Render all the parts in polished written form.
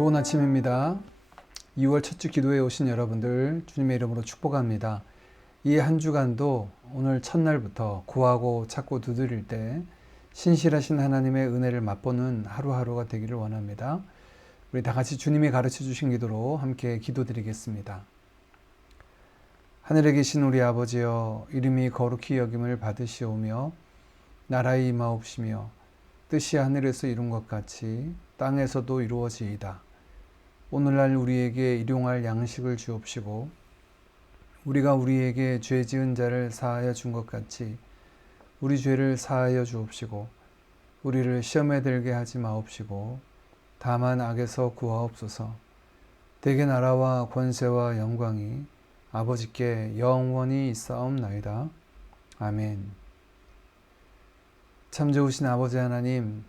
좋은 아침입니다. 2월 첫 주 기도에 오신 여러분들 주님의 이름으로 축복합니다. 이 한 주간도 오늘 첫날부터 구하고 찾고 두드릴 때 신실하신 하나님의 은혜를 맛보는 하루하루가 되기를 원합니다. 우리 다 같이 주님이 가르쳐 주신 기도로 함께 기도드리겠습니다. 하늘에 계신 우리 아버지여, 이름이 거룩히 여김을 받으시오며 나라의 임하옵시며 뜻이 하늘에서 이룬 것 같이 땅에서도 이루어지이다. 오늘날 우리에게 일용할 양식을 주옵시고 우리가 우리에게 죄 지은 자를 사하여 준 것 같이 우리 죄를 사하여 주옵시고 우리를 시험에 들게 하지 마옵시고 다만 악에서 구하옵소서. 대개 나라와 권세와 영광이 아버지께 영원히 있사옵나이다. 아멘. 참 좋으신 아버지 하나님,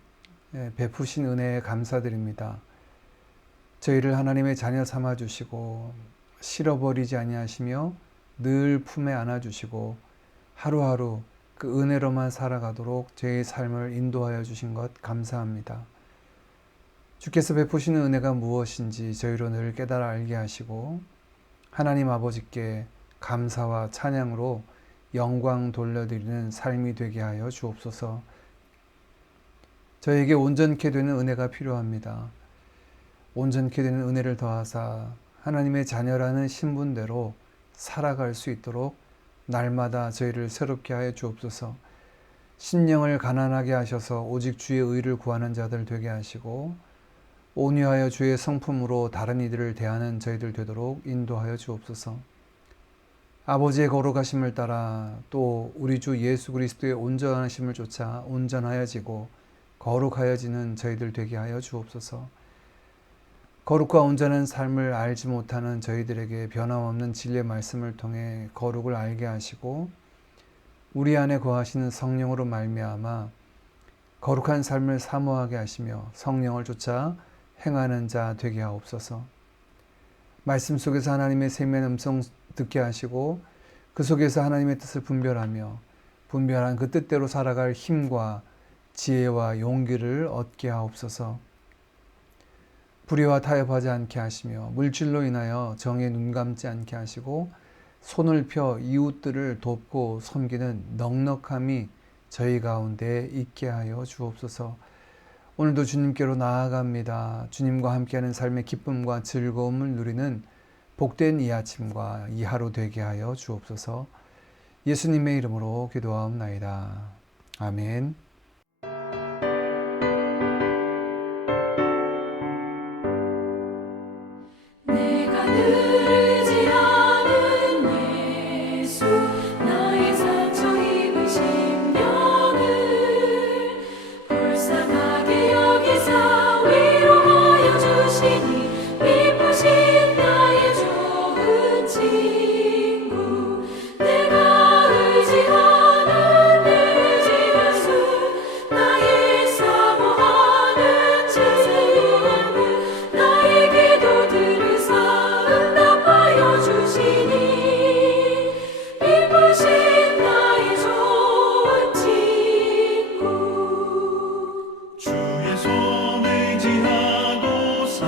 베푸신 은혜에 감사드립니다. 저희를 하나님의 자녀 삼아 주시고 실어버리지 아니하시며 늘 품에 안아 주시고 하루하루 그 은혜로만 살아가도록 저희의 삶을 인도하여 주신 것 감사합니다. 주께서 베푸시는 은혜가 무엇인지 저희로 늘 깨달아 알게 하시고 하나님 아버지께 감사와 찬양으로 영광 돌려드리는 삶이 되게 하여 주옵소서. 저에게 온전케 되는 은혜가 필요합니다. 온전케 되는 은혜를 더하사 하나님의 자녀라는 신분대로 살아갈 수 있도록 날마다 저희를 새롭게 하여 주옵소서. 심령을 가난하게 하셔서 오직 주의 의를 구하는 자들 되게 하시고 온유하여 주의 성품으로 다른 이들을 대하는 저희들 되도록 인도하여 주옵소서. 아버지의 거룩하심을 따라 또 우리 주 예수 그리스도의 온전하심을 쫓아 온전하여지고 거룩하여지는 저희들 되게 하여 주옵소서. 거룩과 온전한 삶을 알지 못하는 저희들에게 변함없는 진리의 말씀을 통해 거룩을 알게 하시고 우리 안에 거하시는 성령으로 말미암아 거룩한 삶을 사모하게 하시며 성령을 쫓아 행하는 자 되게 하옵소서. 말씀 속에서 하나님의 세미한 음성 듣게 하시고 그 속에서 하나님의 뜻을 분별하며 분별한 그 뜻대로 살아갈 힘과 지혜와 용기를 얻게 하옵소서. 불의와 타협하지 않게 하시며 물질로 인하여 정에 눈 감지 않게 하시고 손을 펴 이웃들을 돕고 섬기는 넉넉함이 저희 가운데 있게 하여 주옵소서. 오늘도 주님께로 나아갑니다. 주님과 함께하는 삶의 기쁨과 즐거움을 누리는 복된 이 아침과 이 하루 되게 하여 주옵소서. 예수님의 이름으로 기도하옵나이다. 아멘. 주의 손 의지하고서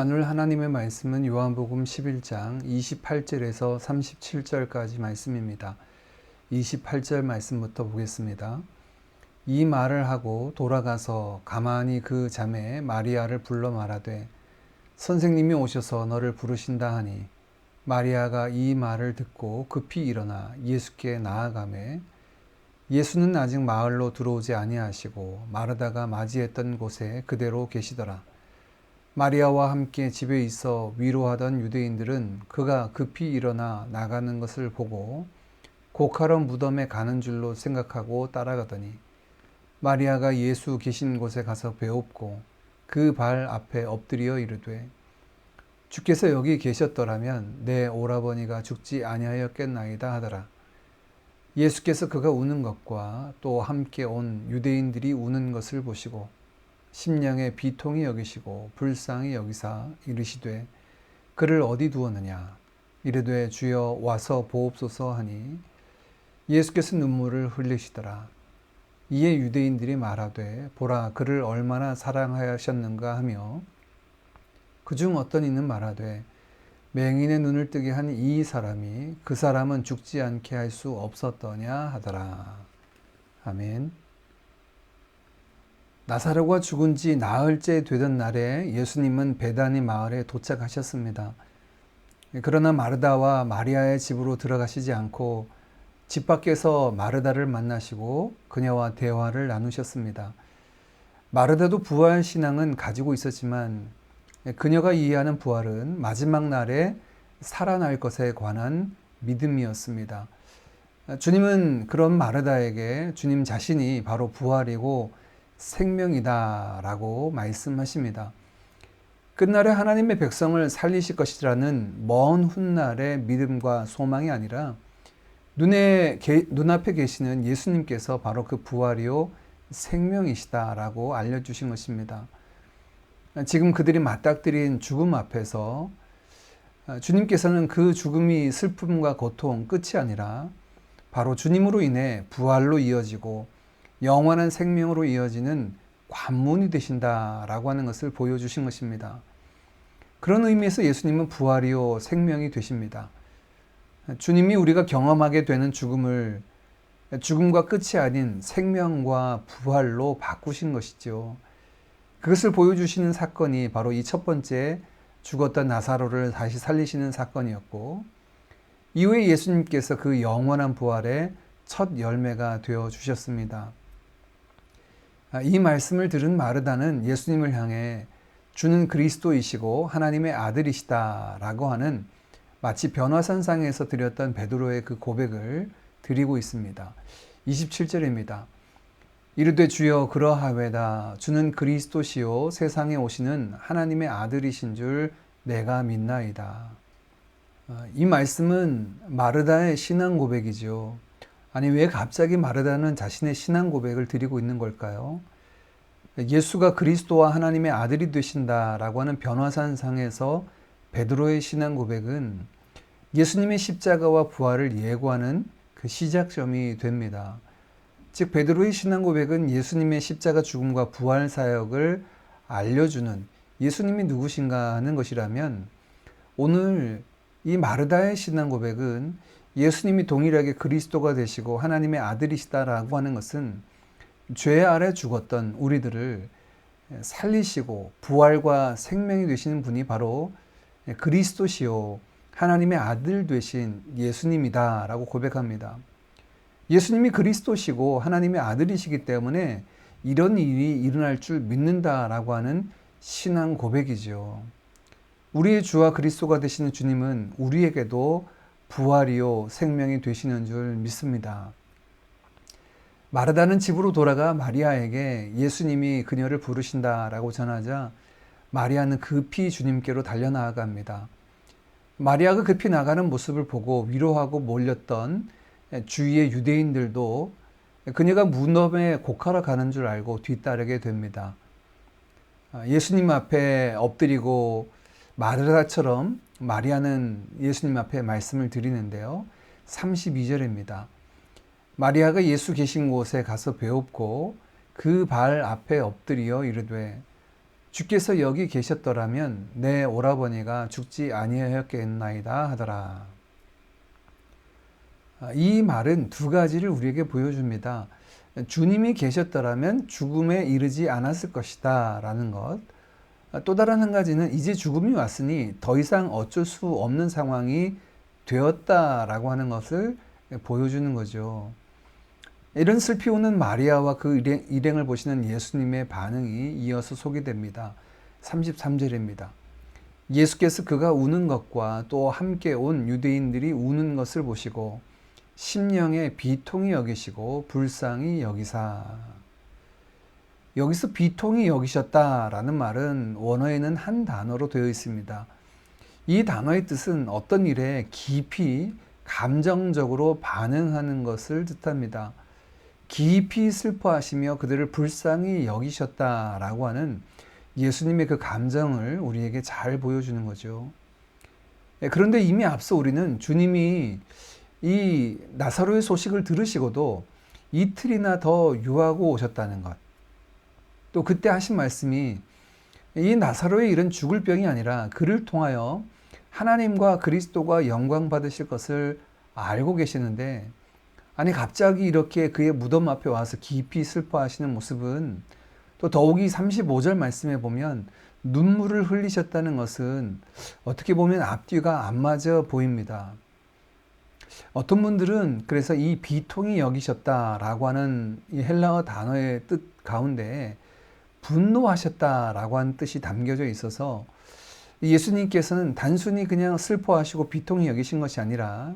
나눌 하나님의 말씀은 요한복음 11장 28절에서 37절까지 말씀입니다. 28절 말씀부터 보겠습니다. 이 말을 하고 돌아가서 가만히 그 자매 마리아를 불러 말하되 선생님이 오셔서 너를 부르신다 하니 마리아가 이 말을 듣고 급히 일어나 예수께 나아가매 예수는 아직 마을로 들어오지 아니하시고 마르다가 맞이했던 곳에 그대로 계시더라. 마리아와 함께 집에 있어 위로하던 유대인들은 그가 급히 일어나 나가는 것을 보고 곡하러 무덤에 가는 줄로 생각하고 따라가더니 마리아가 예수 계신 곳에 가서 배웁고 그 발 앞에 엎드려 이르되 주께서 여기 계셨더라면 내 오라버니가 죽지 아니하였겠나이다 하더라. 예수께서 그가 우는 것과 또 함께 온 유대인들이 우는 것을 보시고 심령에 비통히 여기시고 불쌍히 여기사 이르시되 그를 어디 두었느냐 이르되 주여 와서 보옵소서 하니 예수께서 눈물을 흘리시더라. 이에 유대인들이 말하되 보라 그를 얼마나 사랑하셨는가 하며 그중 어떤 이는 말하되 맹인의 눈을 뜨게 한 이 사람이 그 사람은 죽지 않게 할 수 없었더냐 하더라. 아멘. 나사로가 죽은 지 나흘째 되던 날에 예수님은 베다니 마을에 도착하셨습니다. 그러나 마르다와 마리아의 집으로 들어가시지 않고 집 밖에서 마르다를 만나시고 그녀와 대화를 나누셨습니다. 마르다도 부활 신앙은 가지고 있었지만 그녀가 이해하는 부활은 마지막 날에 살아날 것에 관한 믿음이었습니다. 주님은 그런 마르다에게 주님 자신이 바로 부활이고 생명이다 라고 말씀하십니다. 끝날에 하나님의 백성을 살리실 것이라는 먼 훗날의 믿음과 소망이 아니라 눈앞에 계시는 예수님께서 바로 그 부활이요 생명이시다 라고 알려주신 것입니다. 지금 그들이 맞닥뜨린 죽음 앞에서 주님께서는 그 죽음이 슬픔과 고통 끝이 아니라 바로 주님으로 인해 부활로 이어지고 영원한 생명으로 이어지는 관문이 되신다라고 하는 것을 보여주신 것입니다. 그런 의미에서 예수님은 부활이요 생명이 되십니다. 주님이 우리가 경험하게 되는 죽음을 죽음과 끝이 아닌 생명과 부활로 바꾸신 것이죠. 그것을 보여주시는 사건이 바로 이 첫 번째 죽었던 나사로를 다시 살리시는 사건이었고 이후에 예수님께서 그 영원한 부활의 첫 열매가 되어 주셨습니다. 이 말씀을 들은 마르다는 예수님을 향해 주는 그리스도이시고 하나님의 아들이시다라고 하는 마치 변화산상에서 드렸던 베드로의 그 고백을 드리고 있습니다. 27절입니다. 이르되 주여 그러하외다 주는 그리스도시요 세상에 오시는 하나님의 아들이신 줄 내가 믿나이다. 이 말씀은 마르다의 신앙 고백이죠. 아니 왜 갑자기 마르다는 자신의 신앙 고백을 드리고 있는 걸까요? 예수가 그리스도와 하나님의 아들이 되신다라고 하는 변화산상에서 베드로의 신앙 고백은 예수님의 십자가와 부활을 예고하는 그 시작점이 됩니다. 즉 베드로의 신앙 고백은 예수님의 십자가 죽음과 부활 사역을 알려주는 예수님이 누구신가 하는 것이라면 오늘 이 마르다의 신앙 고백은 예수님이 동일하게 그리스도가 되시고 하나님의 아들이시다라고 하는 것은 죄 아래 죽었던 우리들을 살리시고 부활과 생명이 되시는 분이 바로 그리스도시요 하나님의 아들 되신 예수님이다라고 고백합니다. 예수님이 그리스도시고 하나님의 아들이시기 때문에 이런 일이 일어날 줄 믿는다라고 하는 신앙 고백이죠. 우리의 주와 그리스도가 되시는 주님은 우리에게도 부활이요 생명이 되시는 줄 믿습니다. 마르다는 집으로 돌아가 마리아에게 예수님이 그녀를 부르신다라고 전하자 마리아는 급히 주님께로 달려나아갑니다. 마리아가 급히 나가는 모습을 보고 위로하고 몰렸던 주위의 유대인들도 그녀가 무덤에 곡하러 가는 줄 알고 뒤따르게 됩니다. 예수님 앞에 엎드리고 마르다처럼 마리아는 예수님 앞에 말씀을 드리는데요. 32절입니다. 마리아가 예수 계신 곳에 가서 배웁고 그 발 앞에 엎드려 이르되 주께서 여기 계셨더라면 내 오라버니가 죽지 아니하였겠나이다 하더라. 이 말은 두 가지를 우리에게 보여줍니다. 주님이 계셨더라면 죽음에 이르지 않았을 것이다 라는 것. 또 다른 한 가지는 이제 죽음이 왔으니 더 이상 어쩔 수 없는 상황이 되었다라고 하는 것을 보여주는 거죠. 이런 슬피 우는 마리아와 그 일행을 보시는 예수님의 반응이 이어서 소개됩니다. 33절입니다. 예수께서 그가 우는 것과 또 함께 온 유대인들이 우는 것을 보시고 심령에 비통히 여기시고 불쌍히 여기사. 여기서 비통히 여기셨다라는 말은 원어에는 한 단어로 되어 있습니다. 이 단어의 뜻은 어떤 일에 깊이 감정적으로 반응하는 것을 뜻합니다. 깊이 슬퍼하시며 그들을 불쌍히 여기셨다라고 하는 예수님의 그 감정을 우리에게 잘 보여주는 거죠. 그런데 이미 앞서 우리는 주님이 이 나사로의 소식을 들으시고도 이틀이나 더 유하고 오셨다는 것. 또 그때 하신 말씀이 이 나사로의 일은 죽을 병이 아니라 그를 통하여 하나님과 그리스도가 영광 받으실 것을 알고 계시는데, 아니 갑자기 이렇게 그의 무덤 앞에 와서 깊이 슬퍼하시는 모습은, 또 더욱이 35절 말씀에 보면 눈물을 흘리셨다는 것은 어떻게 보면 앞뒤가 안 맞아 보입니다. 어떤 분들은 그래서 이 비통히 여기셨다라고 하는 이 헬라어 단어의 뜻 가운데 분노하셨다라고 하는 뜻이 담겨져 있어서 예수님께서는 단순히 그냥 슬퍼하시고 비통히 여기신 것이 아니라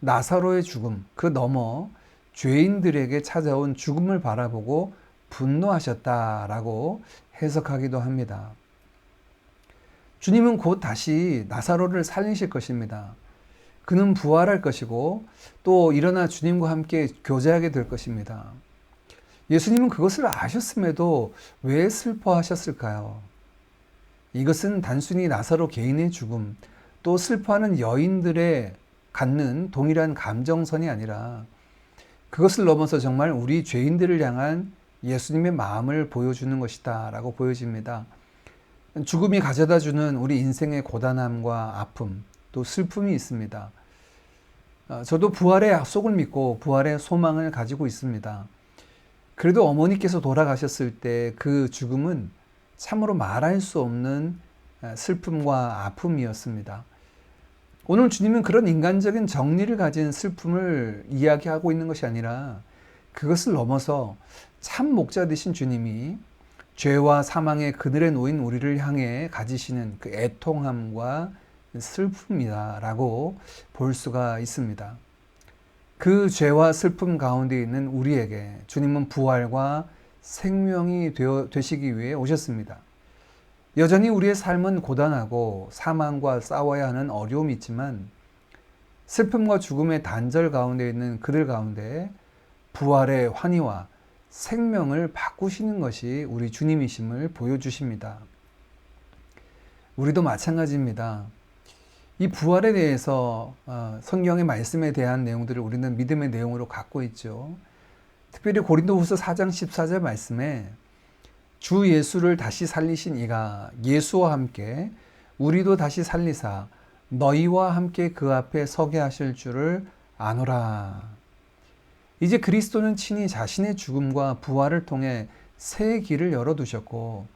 나사로의 죽음, 그 너머 죄인들에게 찾아온 죽음을 바라보고 분노하셨다라고 해석하기도 합니다. 주님은 곧 다시 나사로를 살리실 것입니다. 그는 부활할 것이고 또 일어나 주님과 함께 교제하게 될 것입니다. 예수님은 그것을 아셨음에도 왜 슬퍼하셨을까요? 이것은 단순히 나사로 개인의 죽음, 또 슬퍼하는 여인들의 갖는 동일한 감정선이 아니라 그것을 넘어서 정말 우리 죄인들을 향한 예수님의 마음을 보여주는 것이다 라고 보여집니다. 죽음이 가져다주는 우리 인생의 고단함과 아픔, 또 슬픔이 있습니다. 저도 부활의 약속을 믿고 부활의 소망을 가지고 있습니다. 그래도 어머니께서 돌아가셨을 때 그 죽음은 참으로 말할 수 없는 슬픔과 아픔이었습니다. 오늘 주님은 그런 인간적인 정리를 가진 슬픔을 이야기하고 있는 것이 아니라 그것을 넘어서 참 목자 되신 주님이 죄와 사망의 그늘에 놓인 우리를 향해 가지시는 그 애통함과 슬픔이다라고 볼 수가 있습니다. 그 죄와 슬픔 가운데 있는 우리에게 주님은 부활과 생명이 되시기 위해 오셨습니다. 여전히 우리의 삶은 고단하고 사망과 싸워야 하는 어려움이 있지만 슬픔과 죽음의 단절 가운데 있는 그들 가운데 부활의 환희와 생명을 바꾸시는 것이 우리 주님이심을 보여주십니다. 우리도 마찬가지입니다. 이 부활에 대해서 성경의 말씀에 대한 내용들을 우리는 믿음의 내용으로 갖고 있죠. 특별히 고린도후서 4장 14절 말씀에 주 예수를 다시 살리신 이가 예수와 함께 우리도 다시 살리사 너희와 함께 그 앞에 서게 하실 줄을 아노라. 이제 그리스도는 친히 자신의 죽음과 부활을 통해 새 길을 열어두셨고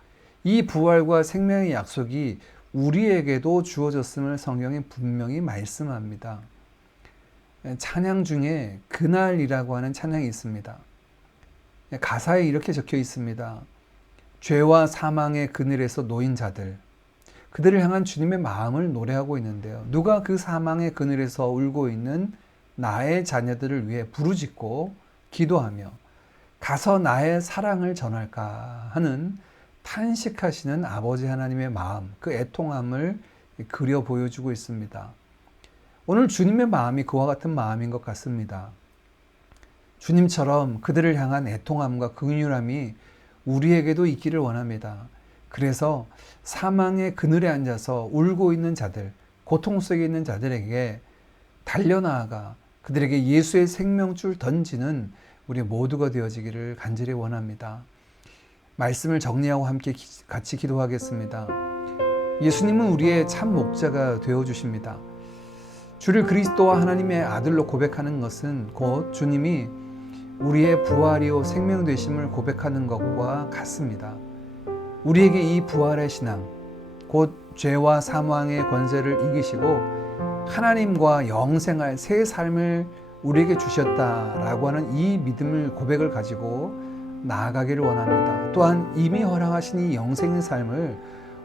이 부활과 생명의 약속이 우리에게도 주어졌음을 성경이 분명히 말씀합니다. 찬양 중에 그날이라고 하는 찬양이 있습니다. 가사에 이렇게 적혀 있습니다. 죄와 사망의 그늘에서 놓인 자들, 그들을 향한 주님의 마음을 노래하고 있는데요. 누가 그 사망의 그늘에서 울고 있는 나의 자녀들을 위해 부르짖고 기도하며 가서 나의 사랑을 전할까 하는 탄식하시는 아버지 하나님의 마음, 그 애통함을 그려 보여주고 있습니다. 오늘 주님의 마음이 그와 같은 마음인 것 같습니다. 주님처럼 그들을 향한 애통함과 긍휼함이 우리에게도 있기를 원합니다. 그래서 사망의 그늘에 앉아서 울고 있는 자들, 고통 속에 있는 자들에게 달려나아가 그들에게 예수의 생명줄 던지는 우리 모두가 되어지기를 간절히 원합니다. 말씀을 정리하고 함께 같이 기도하겠습니다. 예수님은 우리의 참 목자가 되어주십니다. 주를 그리스도와 하나님의 아들로 고백하는 것은 곧 주님이 우리의 부활이요 생명 되심을 고백하는 것과 같습니다. 우리에게 이 부활의 신앙, 곧 죄와 사망의 권세를 이기시고 하나님과 영생할 새 삶을 우리에게 주셨다라고 하는 이 믿음을 고백을 가지고 나아가기를 원합니다. 또한 이미 허락하신 이 영생의 삶을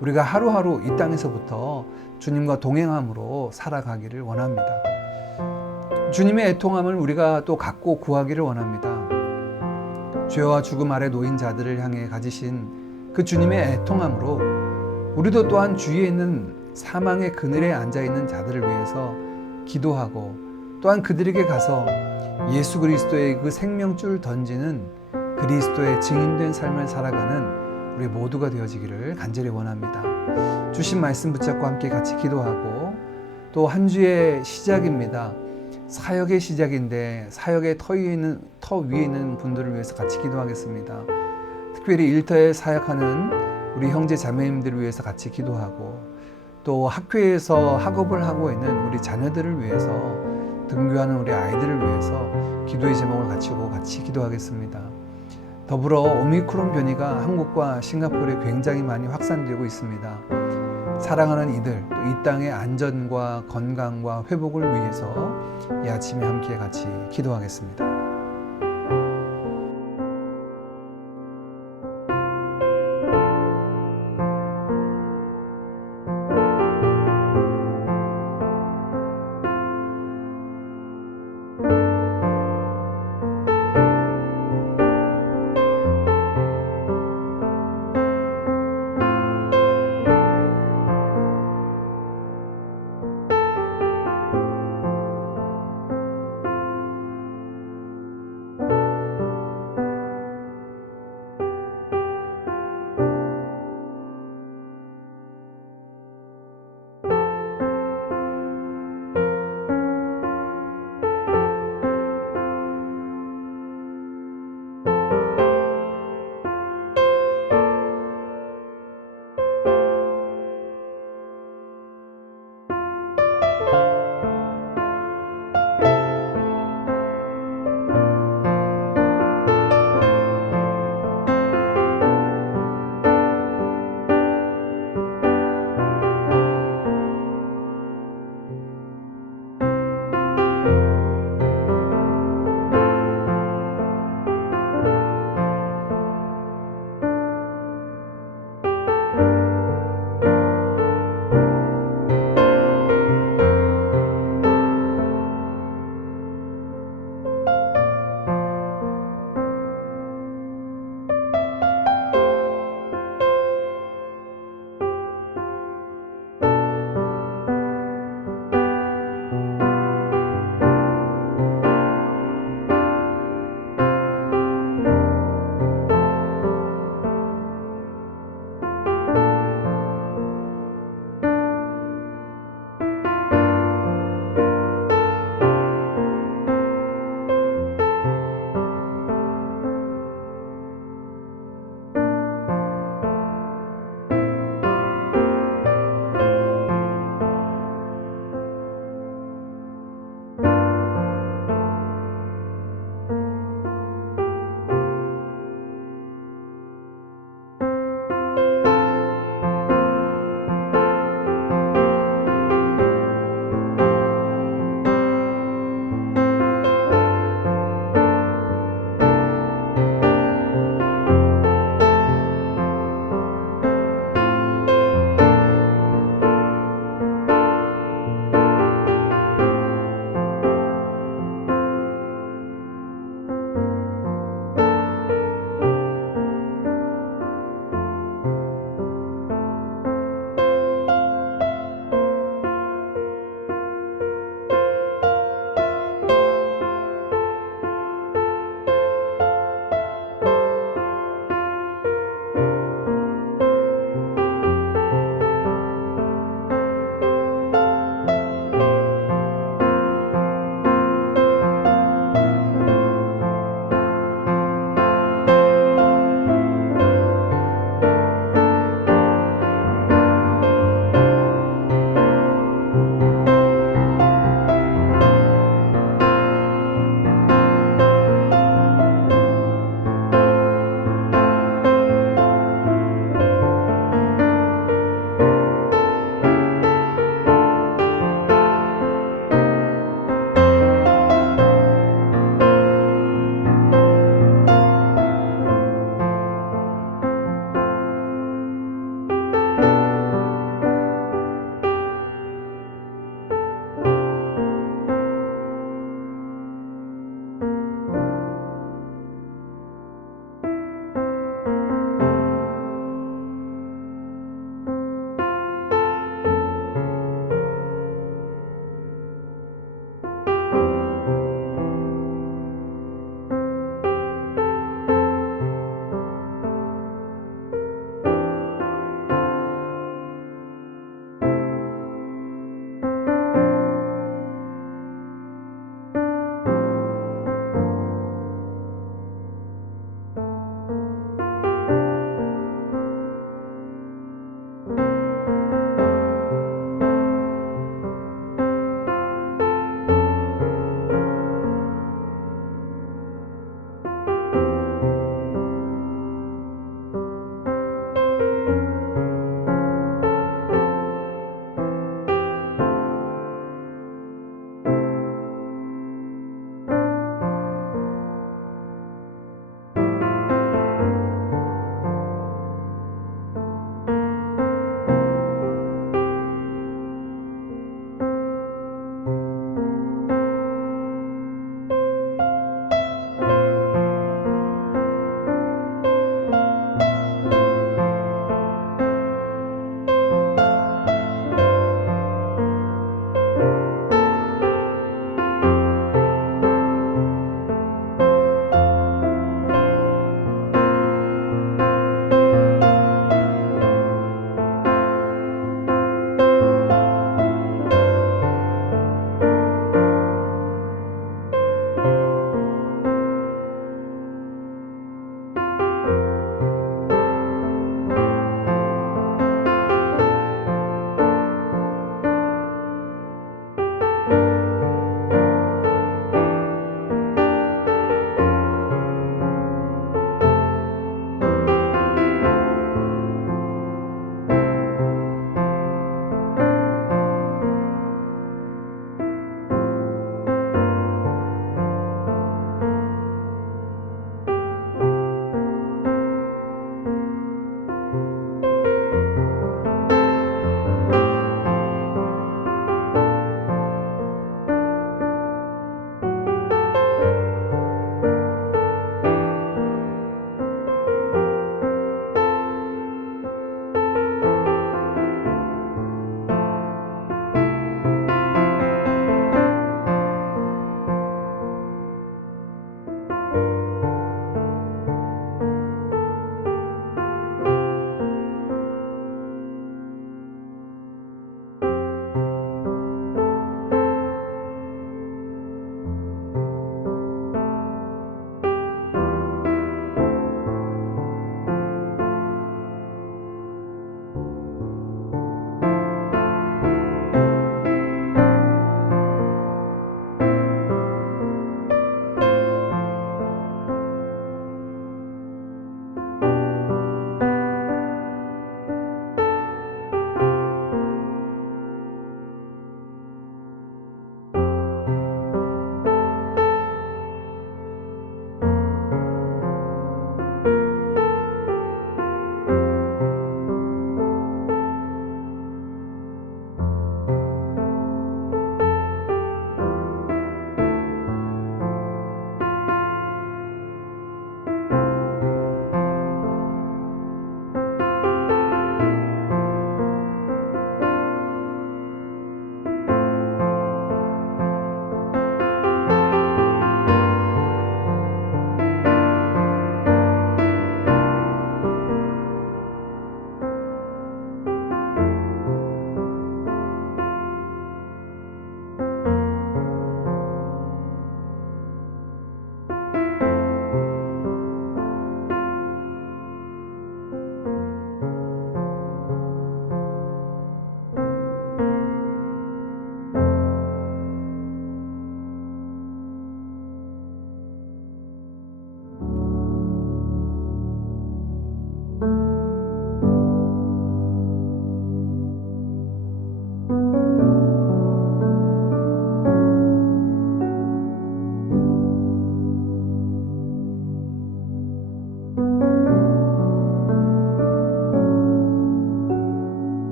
우리가 하루하루 이 땅에서부터 주님과 동행함으로 살아가기를 원합니다. 주님의 애통함을 우리가 또 갖고 구하기를 원합니다. 죄와 죽음 아래 놓인 자들을 향해 가지신 그 주님의 애통함으로 우리도 또한 주위에 있는 사망의 그늘에 앉아있는 자들을 위해서 기도하고 또한 그들에게 가서 예수 그리스도의 그 생명줄 던지는 그리스도의 증인된 삶을 살아가는 우리 모두가 되어지기를 간절히 원합니다. 주신 말씀 붙잡고 함께 같이 기도하고 또 한 주의 시작입니다. 사역의 시작인데 사역의 터 위에 있는 분들을 위해서 같이 기도하겠습니다. 특별히 일터에 사역하는 우리 형제 자매님들을 위해서 같이 기도하고 또 학교에서 학업을 하고 있는 우리 자녀들을 위해서 등교하는 우리 아이들을 위해서 기도의 제목을 갖추고 같이 기도하겠습니다. 더불어 오미크론 변이가 한국과 싱가포르에 굉장히 많이 확산되고 있습니다. 사랑하는 이들, 또 이 땅의 안전과 건강과 회복을 위해서 이 아침에 함께 같이 기도하겠습니다.